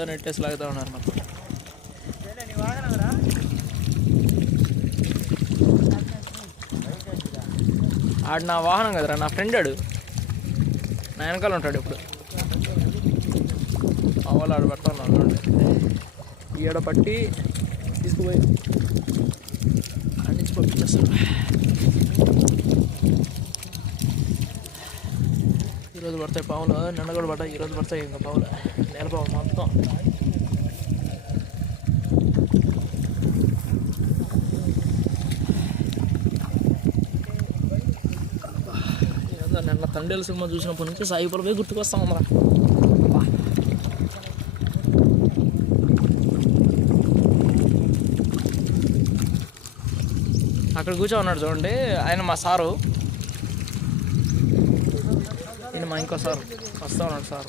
పెద్ద నెట్టేసి లాగుతూ ఉన్నారు మొత్తం. ఆడు నా వాహనం కదరా, నా ఫ్రెండ్ ఆడు, నా వెనకాల ఉంటాడు ఇప్పుడు. మా వాళ్ళు ఆడు పెడతాను ఈడ పట్టి తీసుకుపోయి అన్నించి పంపించేస్తాడు. ఈరోజు పడతాయి పావులు, నిన్న కూడా పడ్డాయి, ఈరోజు పడతాయి ఇంకా పావులు, నేల పావులు మొత్తం. నిన్న తండేలు సినిమా చూసినప్పటి నుంచి సాయిపురం పోయి గుర్తుకొస్తా ఉందా. అక్కడ కూర్చో ఉన్నాడు చూడండి, ఆయన మా సారు, ఈయన మా ఇంకో సారు వస్తూ ఉన్నాడు సారు.